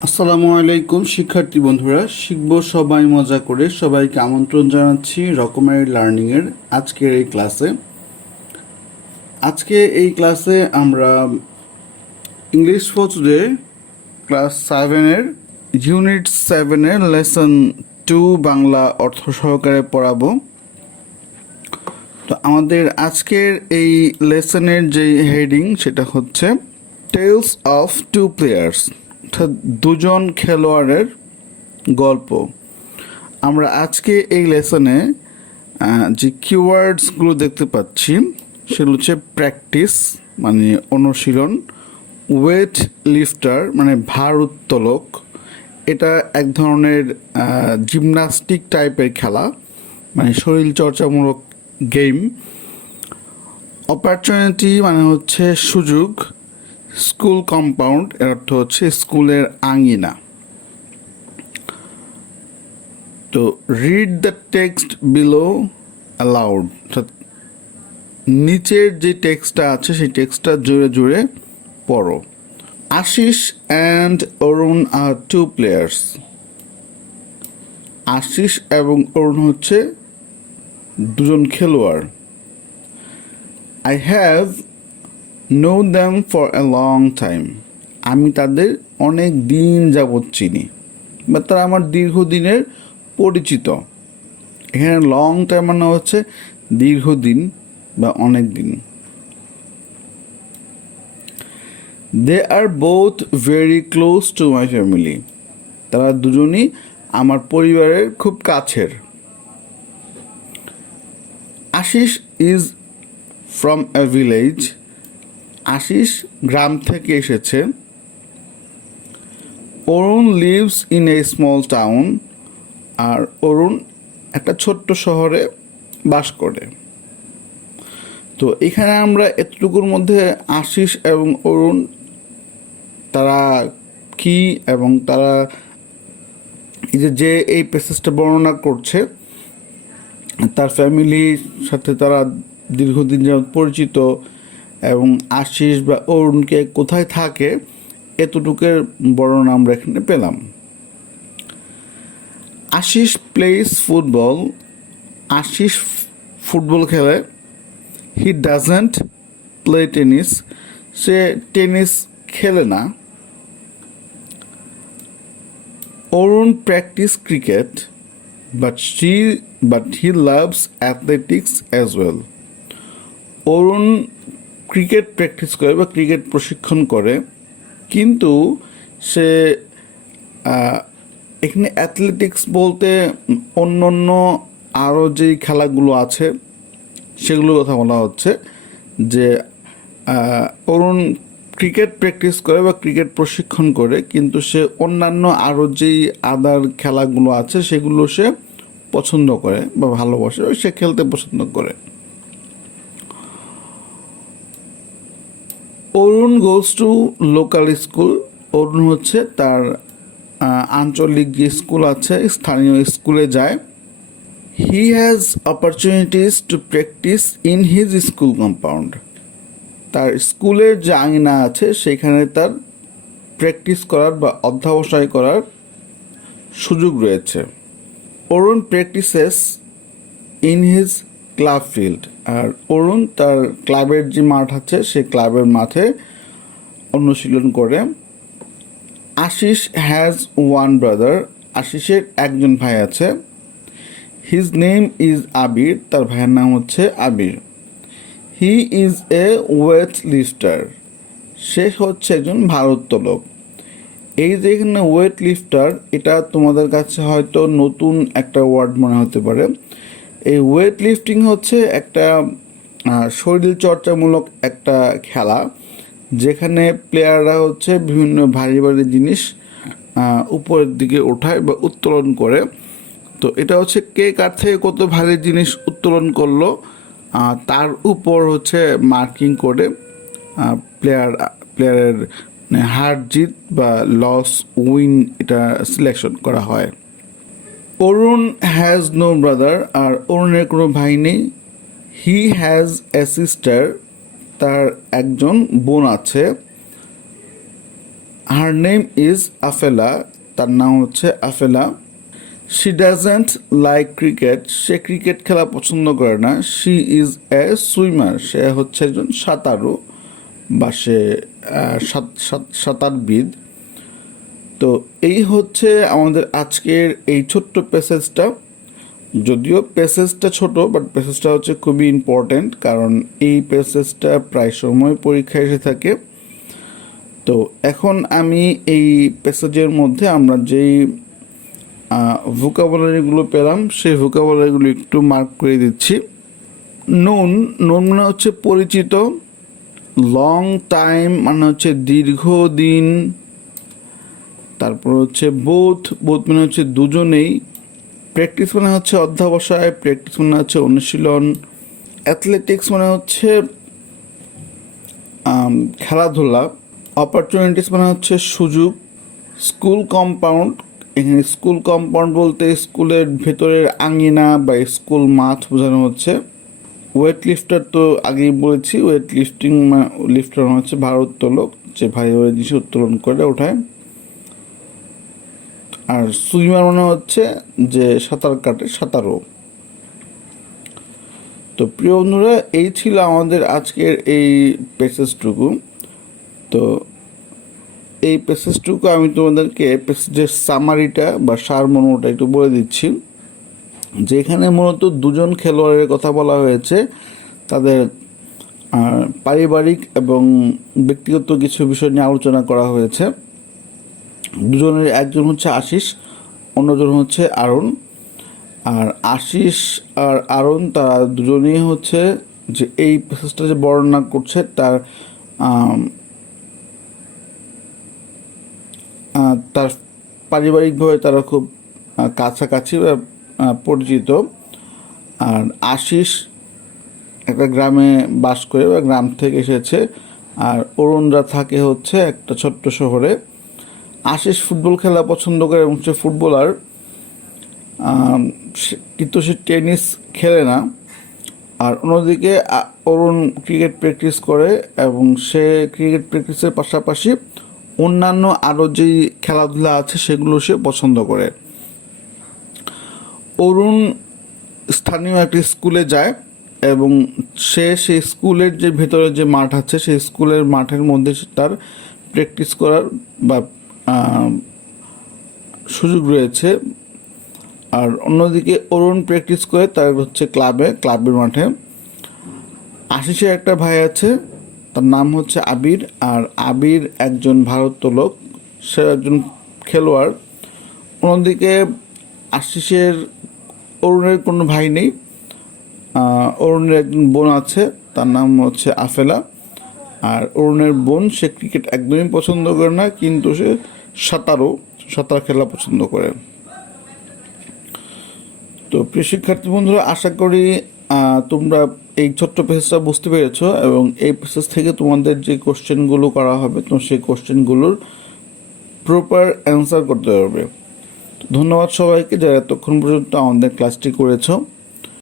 আসসালামু আলাইকুম শিক্ষার্থী বন্ধুরা, শিখব সবাই মজা করে। সবাইকে আমন্ত্রণ জানাচ্ছি রকমারি লার্নিংয়ের আজকের এই ক্লাসে। আজকে আমরা ইংলিশ ফর টুডে ক্লাস 7-এর ইউনিট 7-এর লেসন 2 বাংলা অর্থ সহকারে পড়াবো। তো আমাদের আজকের এই লেসনের যে হেডিং সেটা হচ্ছে টেলস অফ টু প্লেয়ার্স, অর্থাৎ দুজন খেলোয়াড়ের গল্প। আমরা আজকে এই লেসনে যে কিওয়ার্ডসগুলো দেখতে পাচ্ছি সেগুলো হচ্ছে প্র্যাকটিস মানে অনুশীলন, ওয়েট লিফটার মানে ভার উত্তোলক, এটা এক ধরনের জিমন্যাস্টিক টাইপের খেলা মানে শরীর চর্চামূলক গেম। অপরচুনিটি মানে হচ্ছে সুযোগ, স্কুল কম্পাউন্ড এর অর্থ হচ্ছে স্কুলের আঙিনা। তো read the text below allowed, অর্থাৎ নিচের যে টেক্সটটা আছে সেই টেক্সটটা জোরে জোরে পড়ো। Ashish and Arun are two players. Ashish এবং অরুণ হচ্ছে দুজন খেলোয়াড়। I have known them for a long time. আমি তাদের অনেক দিন যাবৎ চিনি বা তারা আমার দীর্ঘদিনের পরিচিত। এখানে লং টাইম মানে হচ্ছে দীর্ঘদিন বা অনেক দিন। They are both very close to my family. তারা দুজনই আমার পরিবারের খুব কাছের। Ashis is from a village. Ashis গ্রাম থেকে এসেছে। Arun lives in a small town. আর অরুণ একটা ছোট্ট শহরে বাস করে। তো এখানে আমরা এতটুকুর মধ্যে আশিস এবং অরুণ তারা কি এবং তারা যে এই প্যাসেজটা বর্ণনা করছে তার ফ্যামিলির সাথে তারা দীর্ঘদিন যাবত পরিচিত এবং আশিস বা অরুণকে কোথায় থাকে এতটুকুর বর্ণনা আমরা এখানে পেলাম। Ashis plays football. Ashis football খেলে। He doesn't play tennis. সে টেনিস খেলে না। Arun practice cricket but he loves athletics as well. Arun cricket practice করে বা ক্রিকেট প্রশিক্ষণ করে, কিন্তু সে এখানে অ্যাথলেটিক্স বলতে অন্য অন্য আরও যেই খেলাগুলো আছে সেগুলোর কথা বলা হচ্ছে। যে অরুণ ক্রিকেট প্র্যাকটিস করে বা ক্রিকেট প্রশিক্ষণ করে, কিন্তু সে অন্যান্য আরও যেই আদার খেলাগুলো আছে সেগুলো সে পছন্দ করে বা ভালোবাসে, সে খেলতে পছন্দ করে। অরুণ গোজ টু লোকাল স্কুল। অরুণ হচ্ছে তার আঞ্চলিক যে স্কুল আছে স্থানীয় স্কুলে যায়। He has opportunities two practice in his school compound. তার স্কুলের যে আঙিনা আছে সেখানে তার প্র্যাকটিস করার বা অধ্যবসায় করার সুযোগ রয়েছে। Arun practises in his club field. আর অরুণ তার ক্লাবের যে মাঠ আছে সেই ক্লাবের মাঠে অনুশীলন করে। Ashis has one brother. আশিসের একজন ভাই আছে। His name is Abir. তার ভাইয়ের নাম হচ্ছে আবির। He is a wait লিফটার। সে হচ্ছে একজন ভারোত্তোলক। এই যে এখানে ওয়েট লিফটার, এটা তোমাদের কাছে হয়তো নতুন একটা ওয়ার্ড মনে হতে পারে। এই ওয়েট লিফটিং হচ্ছে একটা শরীর চর্চামূলক একটা খেলা, যেখানে প্লেয়াররা হচ্ছে বিভিন্ন ভারী ভারী জিনিস উপরের দিকে ওঠায় বা উত্তোলন করে। তো এটা হচ্ছে কে কার থেকে কত ভারী জিনিস উত্তোলন করলো তার উপর হচ্ছে মার্কিং করে প্লেয়ারের হার জিত বা লস উইন এটা সিলেকশন করা হয়। অরুণ হ্যাজ নো ব্রাদার। আর অরুণের কোনো ভাই নেই। He has a sister. তার একজন বোন আছে। হার নেম ইজ আফেলা, তার নাম হচ্ছে Afela. She doesn't like cricket, সে ক্রিকেট খেলা পছন্দ করে না। শি ইজ এ সুইমার, সে হচ্ছে একজন সাঁতারু বা সে সাঁতারবিদ। তো এই হচ্ছে আমাদের আজকের এই ছোট্ট প্যাসেজটা। যদিও প্যাসেজটা ছোট, বাট প্যাসেজটা হচ্ছে খুবই ইম্পর্ট্যান্ট, কারণ এই প্যাসেজটা প্রায় সময় পরীক্ষায় এসে থাকে। তো এখন আমি এই প্যাসেজের মধ্যে আমরা যেই ভোকাবুলারিগুলো পেলাম সেই ভোকাবুলারিগুলো একটু মার্ক করে দিচ্ছি। নোন, নোন মানে হচ্ছে পরিচিত। লং টাইম মানে হচ্ছে দীর্ঘদিন। তারপর হচ্ছে বোথ, বোথ মানে হচ্ছে দুজনেই। প্র্যাকটিস মানে হচ্ছে অধ্যাবসায়, প্র্যাকটিস মানে হচ্ছে অনুশীলন। অ্যাথলেটিক্স মানে হচ্ছে খেলাধুলা। অপরচুনিটিস মানে হচ্ছে সুযোগ। স্কুল কম্পাউন্ড, এখানে স্কুল কম্পাউন্ড বলতে স্কুলের ভেতরের আঙিনা বা স্কুল মাঠ বোঝানো হচ্ছে। ওয়েট লিফটার তো আগেই বলেছি, ওয়েট লিফটিং লিফটার হচ্ছে ভারোত্তোলক, যে ভারী ভারী জিনিস উত্তোলন করে ওঠায়। আর সুইমার মানে হচ্ছে যে সাঁতার কাটে, সাঁতারও। তো প্রিয় বন্ধুরা, এই ছিল আমাদের আজকের এই প্যাসেজটুকু। তো এই প্যাসেজটুকু আমি তোমাদেরকে প্যাসেজের সামারিটা বা সারমর্মটা একটু বলে দিচ্ছি। যেখানে মূলত দুজন খেলোয়াড়ের কথা বলা হয়েছে, তাদের পারিবারিক এবং ব্যক্তিগত কিছু বিষয় নিয়ে আলোচনা করা হয়েছে। দুজনের একজন হচ্ছে আশিস, অন্যজন হচ্ছে আরুণ। আর আশিস আর আরুণ তারা দুজনেই হচ্ছে যে এই প্যাসেজটা যে বর্ণনা করছে তার তার পারিবারিকভাবে তারা খুব কাছাকাছি পরিচিত। আর আশিস একটা গ্রামে বাস করে বা গ্রাম থেকে এসেছে, আর অরুণরা থাকে হচ্ছে একটা ছোট্ট শহরে। আশিস ফুটবল খেলা পছন্দ করে এবং সে ফুটবলার, কিন্তু সে টেনিস খেলে না। আর অন্যদিকে অরুণ ক্রিকেট প্র্যাকটিস করে এবং সে ক্রিকেট প্র্যাকটিসের পাশাপাশি অন্যান্য আরও যেই খেলাধুলা আছে সেগুলো সে পছন্দ করে। অরুণ স্থানীয় একটি স্কুলে যায় এবং সে সেই স্কুলের যে ভেতরে যে মাঠ আছে সেই স্কুলের মাঠের মধ্যে তার প্র্যাকটিস করার বা সুযোগ রয়েছে। আর অন্যদিকে অরুণ প্র্যাকটিস করে তার হচ্ছে ক্লাবের মাঠে। আশিসের একটা ভাই আছে, তার নাম হচ্ছে আবির। আর আবির একজন ভারোত্তোলক, সে একজন খেলোয়াড়। অন্যদিকে আশিসের, অরুণের কোনো ভাই নেই। অরুণের একজন বোন আছে, তার নাম হচ্ছে আফেলা। আর অরুণের বোন, সে ক্রিকেট একদমই পছন্দ করে না, কিন্তু সে সাঁতার খেলা পছন্দ করে। তো প্রিয় শিক্ষার্থী বন্ধুরা, আশা করি তোমরা এই ছোট্ট প্যাসেজটা বুঝতে পেরেছো এবং এই প্যাসেজ থেকে তোমাদের যে কোশ্চেনগুলো করা হবে তোমরা সেই কোশ্চেনগুলোর প্রপার অ্যান্সার করতে পারবে। ধন্যবাদ সবাইকে যারা এতক্ষণ পর্যন্ত আমাদের ক্লাসটি করেছো।